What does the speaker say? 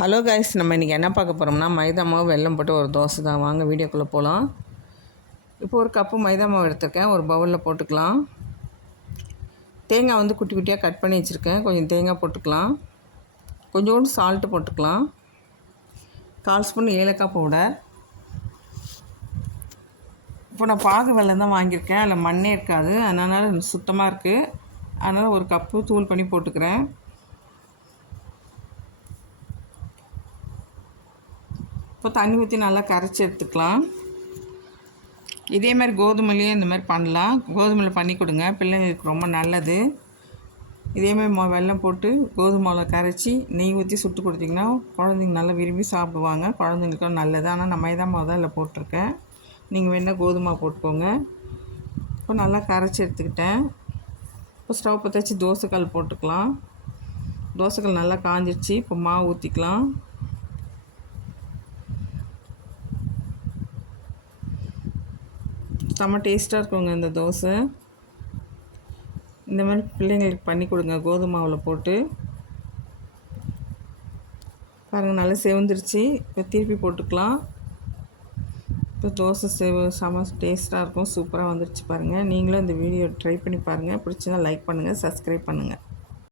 Hello guys, நம்ம இன்றைக்கி என்ன பார்க்க போகிறோம்னா மைதா மாவு வெல்லம் போட்டு ஒரு தோசை தான். வாங்க வீடியோக்குள்ளே போகலாம். இப்போ ஒரு கப்பு மைதா மாவு எடுத்துருக்கேன், ஒரு பவுலில் போட்டுக்கலாம். தேங்காய் குட்டி குட்டியாக கட் பண்ணி வச்சுருக்கேன், கொஞ்சம் தேங்காய் போட்டுக்கலாம். கொஞ்சோண்டு சால்ட்டு போட்டுக்கலாம். 1/4 ஸ்பூன் ஏலக்காய் பவுடர். இப்போ நான் பாகு வெல்லம் தான் வாங்கியிருக்கேன், அதில் மண்ணே இருக்காது, அதனால் சுத்தமாக இருக்குது. அதனால் ஒரு கப்பு தூள் பண்ணி போட்டுக்கிறேன். இப்போ தண்ணி ஊற்றி நல்லா கரைச்சி எடுத்துக்கலாம். இதே மாதிரி கோதுமையிலையும் இந்த மாதிரி பண்ணலாம். கோதுமையில் பண்ணி கொடுங்க, பிள்ளைங்களுக்கு ரொம்ப நல்லது. இதேமாதிரி வெல்லம் போட்டு கோதுமை மாவில் கரைச்சி நெய் ஊற்றி சுட்டு கொடுத்திங்கன்னா குழந்தைங்க நல்லா விரும்பி சாப்பிடுவாங்க. குழந்தைங்களுக்கும் நல்லது. ஆனால் நான் மைதா மாவு தான் இதில் போட்டிருக்கேன், நீங்கள் வேணால் கோதுமை போட்டுக்கோங்க. இப்போ நல்லா கரைச்சி எடுத்துக்கிட்டேன். இப்போ ஸ்டவ் பற்ற வச்சு தோசைக்கல் போட்டுக்கலாம். தோசைக்கல் நல்லா காஞ்சிடுச்சு. இப்போ மாவு ஊற்றிக்கலாம். செம்ம டேஸ்ட்டாக இருக்குங்க இந்த தோசை. இந்த மாதிரி பிள்ளைங்களுக்கு பண்ணி கொடுங்க கோதுமை மாவில் போட்டு. பாருங்கள், நல்லா செவந்துருச்சு. இப்போ திருப்பி போட்டுக்கலாம். இப்போ தோசை செம்ம டேஸ்ட்டாக இருக்கும், சூப்பராக வந்துருச்சு பாருங்கள். நீங்களும் இந்த வீடியோ ட்ரை பண்ணி பாருங்கள். பிடிச்சதா லைக் பண்ணுங்கள், சப்ஸ்கிரைப் பண்ணுங்கள்.